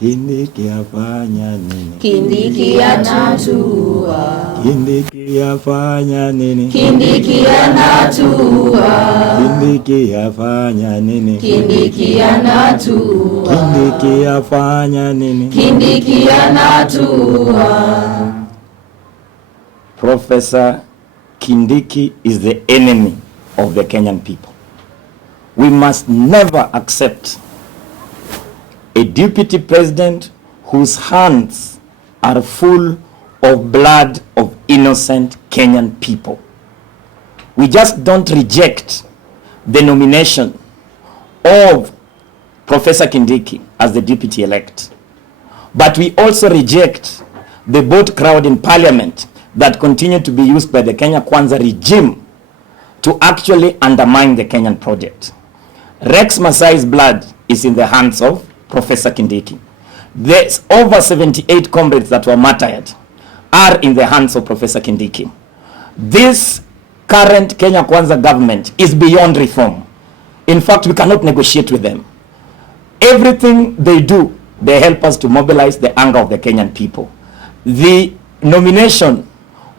Kindiki afanya nini? Kindiki Atatuua. Kindiki afanya nini? Kindiki Atatuua. Kindiki afanya nini? Kindiki Atatuua. Kindiki afanya nini? Kindiki Atatuua. Professor Kindiki is the enemy of the Kenyan people. We must never accept a deputy president whose hands are full of blood of innocent Kenyan people. We just don't reject the nomination of Professor Kindiki as the deputy elect, but we also reject the vote crowd in parliament that continue to be used by the Kenya Kwanza regime to actually undermine the Kenyan project. Rex Masai's blood is in the hands of Professor Kindiki. There's over 78 comrades that were martyred are in the hands of Professor Kindiki. This current Kenya Kwanza government is beyond reform. In fact, we cannot negotiate with them. Everything they do, they help us to mobilize the anger of the Kenyan people. The nomination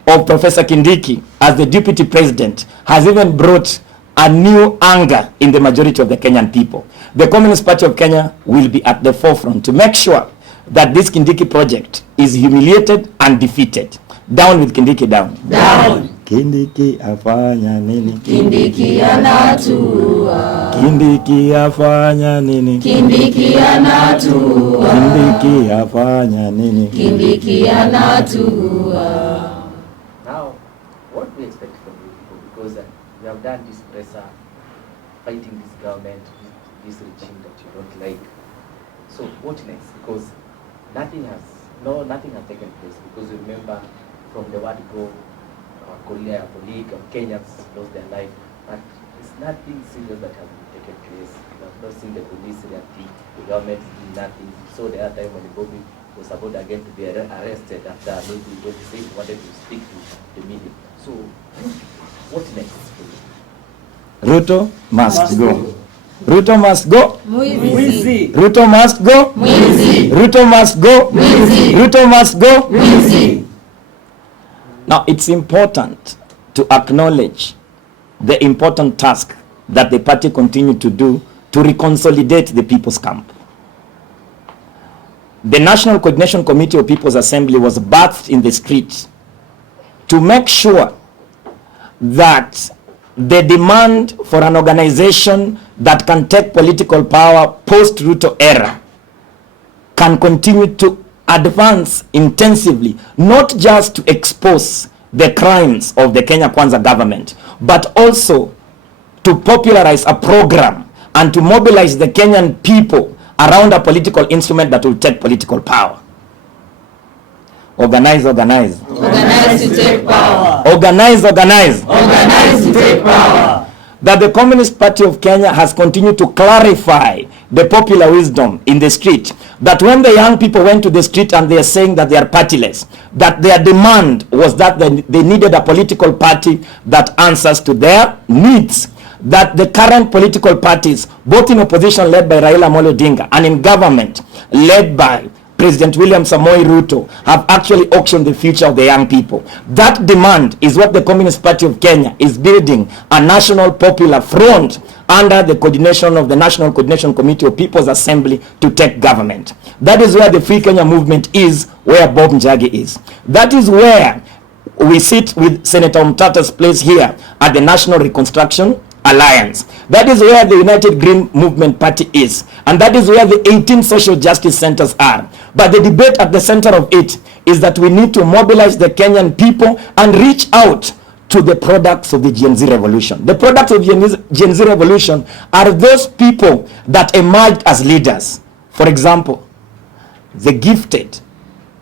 of Professor Kindiki as the deputy president has even brought a new anger in the majority of the Kenyan people. The Communist Party of Kenya will be at the forefront to make sure that this Kindiki project is humiliated and defeated. Down with Kindiki, down. Down. Kindiki afanya nini? Kindiki Atatuua. Kindiki afanya nini? Kindiki Atatuua. Kindiki afanya nini? Kindiki Atatuua. Now, what do we expect from you people? Because we have done this pressure, fighting this government, this regime that you don't like. So what next? Because nothing has taken place. Because you remember from the word go, our colleague of Kenyans lost their life, but it's nothing serious that has been taken place. We have not seen the police reacting, the government did nothing. So the other time when the Bobby was about again to be arrested after maybe what he said he wanted to speak to the media. So what next for you? Ruto must go. Ruto must go. Mwizi. Ruto must go. Mwizi. Ruto must go. Mwizi. Ruto must go. Mwizi. Now, it's important to acknowledge the important task that the party continue to do to reconsolidate the People's Camp. The National Coordination Committee of People's Assembly was birthed in the streets to make sure that the demand for an organization that can take political power post-Ruto era can continue to advance intensively, not just to expose the crimes of the Kenya Kwanza government, but also to popularize a program and to mobilize the Kenyan people around a political instrument that will take political power. Organize, organize. Organize to take power. Organize, organize. Organize to take power. That the Communist Party of Kenya has continued to clarify the popular wisdom in the street, that when the young people went to the street and they are saying that they are partyless, that their demand was that they needed a political party that answers to their needs, that the current political parties, both in opposition led by Raila Amolo Odinga and in government led by President William Samoei Ruto, have actually auctioned the future of the young people. That demand is what the Communist Party of Kenya is building, a national popular front under the coordination of the National Coordination Committee of People's Assembly to take government. That is where the Free Kenya movement is, where Bob Njagi is. That is where we sit with Senator Mtata's place here at the National Reconstruction Alliance. That is where the United Green Movement Party is, and that is where the 18 social justice centers are. But the debate at the center of it is that we need to mobilize the Kenyan people and reach out to the products of the Gen Z revolution. The products of Gen Z revolution are those people that emerged as leaders. For example, the gifted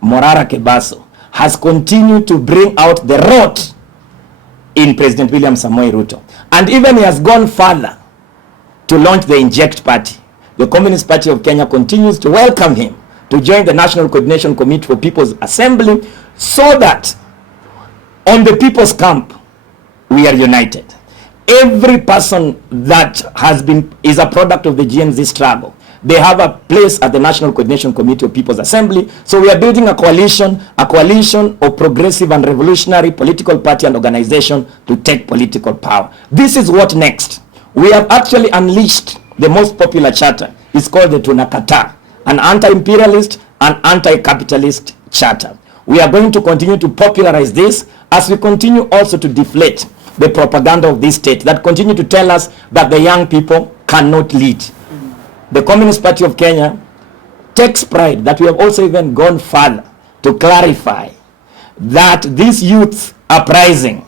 Morara Kebaso has continued to bring out the rot in President William Samoei Ruto. And even he has gone further to launch the Inject Party. The Communist Party of Kenya continues to welcome him to join the National Coordination Committee for People's Assembly, so that on the People's Camp we are united. Every person that is a product of the Gen Z struggle they have a place at the National Coordination Committee of People's Assembly. So we are building a coalition of progressive and revolutionary political party and organization to take political power. This is what next. We have actually unleashed the most popular charter. It's called the Tunakataa, an anti-imperialist and anti-capitalist charter. We are going to continue to popularize this as we continue also to deflate the propaganda of this state that continue to tell us that the young people cannot lead. The Communist Party of Kenya takes pride that we have also even gone further to clarify that this youth uprising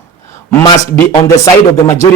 must be on the side of the majority